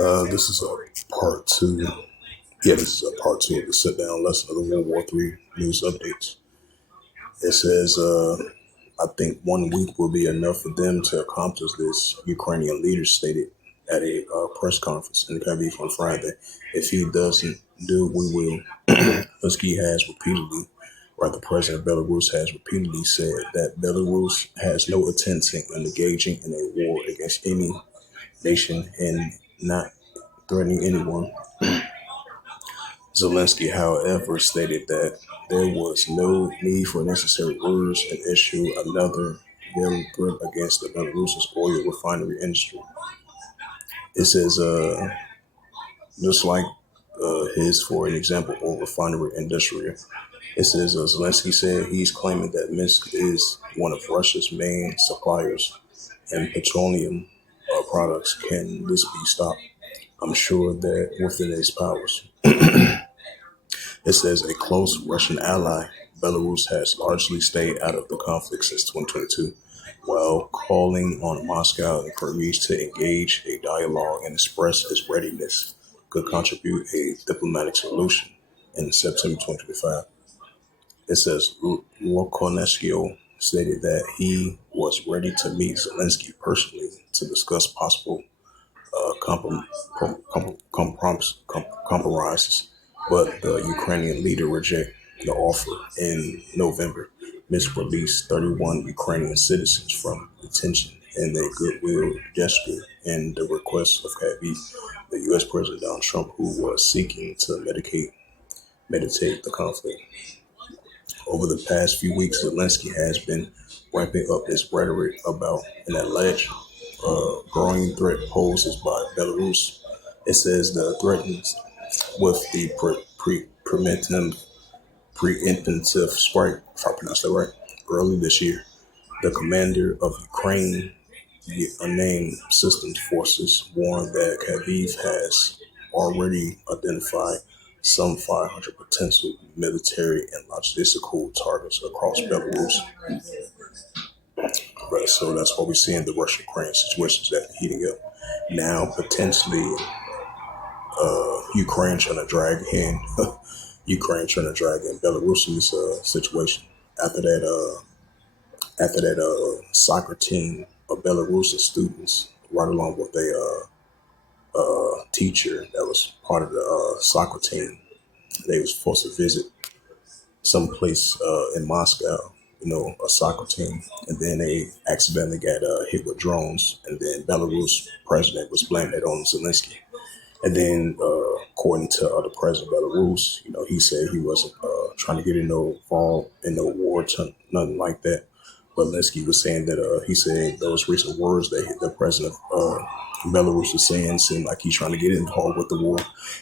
This is a part two. Yeah, this is a part two of the sit down lesson of the World War III news updates. It says, I think 1 week will be enough for them to accomplish this, Ukrainian leaders stated at a press conference in Kyiv on Friday. If he doesn't do, we will. Zelensky has repeatedly, the president of Belarus has repeatedly said that Belarus has no intention in engaging in a war against any nation and not threatening anyone. Zelensky, however, stated that there was no need for necessary words and issue another veiled threat against the Belarus's oil refinery industry. It says, just like his, for an example, oil refinery industry. It says Zelensky said he's claiming that Minsk is one of Russia's main suppliers and petroleum products. Can this be stopped? I'm sure that within his powers. It says a close Russian ally, Belarus has largely stayed out of the conflict since 2022, while calling on Moscow and Kyiv to engage a dialogue and express its readiness could contribute a diplomatic solution in September 2025. It says Lokoneskio stated that he was ready to meet Zelensky personally to discuss possible compromises, but the Ukrainian leader rejected the offer in November. Minsk released 31 Ukrainian citizens from detention in a goodwill gesture and the request of Kyiv, the U.S. President Donald Trump, who was seeking to meditate the conflict. Over the past few weeks, Zelensky has been ramping up his rhetoric about an alleged growing threat posed by Belarus. It says the threatens with the preemptive strike, if I pronounce that right, early this year. The commander of Ukraine, the unnamed systems forces, warned that Kyiv has already identified some 500 potential military and logistical targets across Belarus. Right, so that's what we're seeing the Russia-Ukraine situations that are heating up. Now, potentially, Ukraine trying to drag in Belarus in this situation. After that soccer team of Belarusian students, right along with a teacher that was part of the soccer team, they was supposed to visit some place in Moscow, a soccer team, and then they accidentally got hit with drones, and then Belarus president was blaming it on Zelensky. And then, according to the president of Belarus, he said he wasn't trying to get involved in no war, nothing like that. But Zelensky was saying that he said those recent words that the president of Belarus was saying seemed like he's trying to get involved with the war.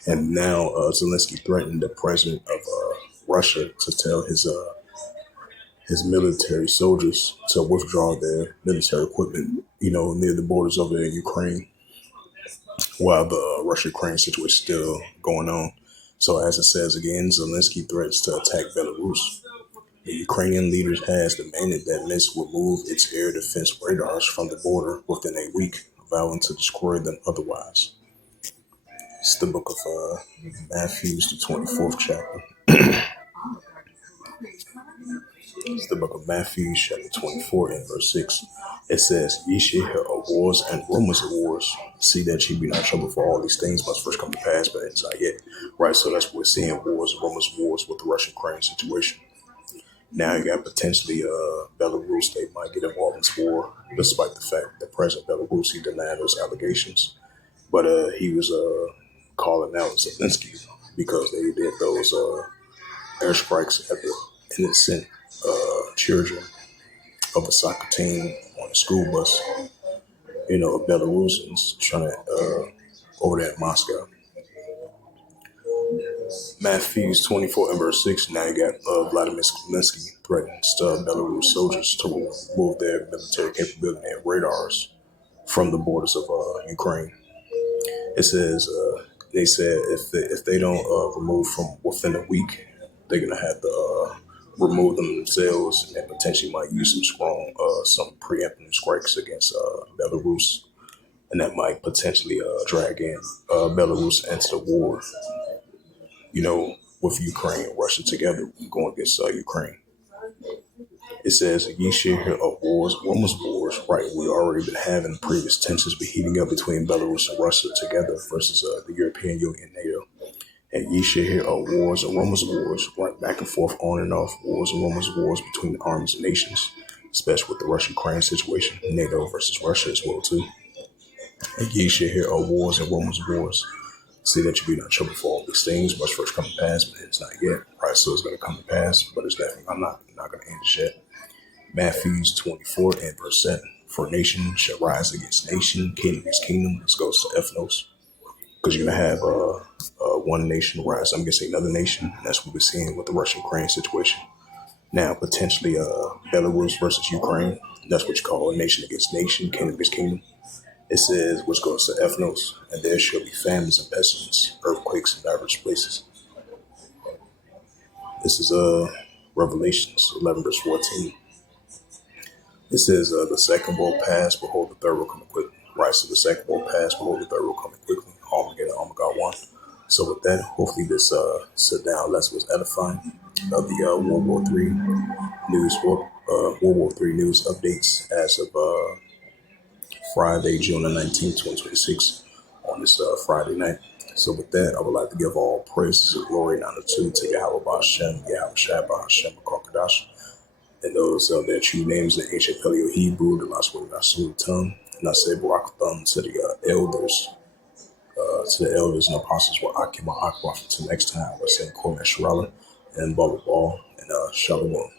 And now Zelensky threatened the president of Russia to tell his military soldiers to withdraw their military equipment, near the borders of Ukraine, while the Russia-Ukraine situation is still going on. So as it says again, Zelensky threats to attack Belarus. The Ukrainian leaders has demanded that Minsk will move its air defense radars from the border within a week, vowing to destroy them otherwise. It's the book of Matthew, the 24th chapter. It's the book of Matthew, chapter 24, and verse 6. It says, Ye shall hear of wars and rumors of wars. See that ye be not troubled, for all these things must first come to pass, but it's not yet. Right, so that's what we're seeing, wars, rumors of wars with the Russia-Ukraine situation. Now you got potentially Belarus, they might get involved in this war, despite the fact that President Belarus, he denied those allegations. But he was calling out Zelensky because they did those airstrikes at the innocent children of a soccer team on a school bus, of Belarusians trying to over there in Moscow. Matthew 24 and verse 6. Now you got Vladimir Zelensky threatens Belarus soldiers to remove their military capability and radars from the borders of Ukraine. It says they said if they don't remove from within a week, they're gonna have to remove them themselves and potentially might use some preemptive strikes against Belarus and that might potentially drag in Belarus into the war, you know, with Ukraine and Russia together going against Ukraine. It says, ye shall hear of wars, rumors of wars, right? We already been having previous tensions be heating up between Belarus and Russia together versus the European Union, NATO. And ye shall hear of wars and rumors of wars, right? Back and forth, on and off, wars and rumors of wars between the armies and nations, especially with the Russia-Ukraine situation, NATO versus Russia as well, too. And ye shall hear of wars and rumors of wars. See that you be not trouble for all these things, must first come to pass, but it's not yet. Right, so it's going to come to pass, but it's definitely not going to end just yet. Matthews 24 and verse 7. For nation shall rise against nation, kingdom against kingdom. This goes to ethnos. Because you're going to have one nation rise against another nation. And that's what we're seeing with the Russia-Ukraine situation. Now, potentially Belarus versus Ukraine. That's what you call a nation against nation, kingdom against kingdom. It says, which goes to ethnos, and there shall be famines and pestilence, earthquakes in diverse places. This is Revelations 11 verse 14. It says, the second will pass, behold, the third will come quickly. Right, so the second will pass, behold, the third will come quickly. Armageddon, Armageddon 1. So with that, hopefully this sit down lesson was edifying of the World War III news updates as of Friday, June the 19th, 2026, on this Friday night. So with that, I would like to give all praises and glory and honor to Yahweh Bashem, Yahweh Shabbat, Hashem, Kakadash, and those their true names in ancient Paleo Hebrew, the last word of our smooth tongue. And I say Barak Thumb to the elders and apostles with Akima Akwa. Until next time, we're saying Korban Sharala and Baba Ball and Shalom.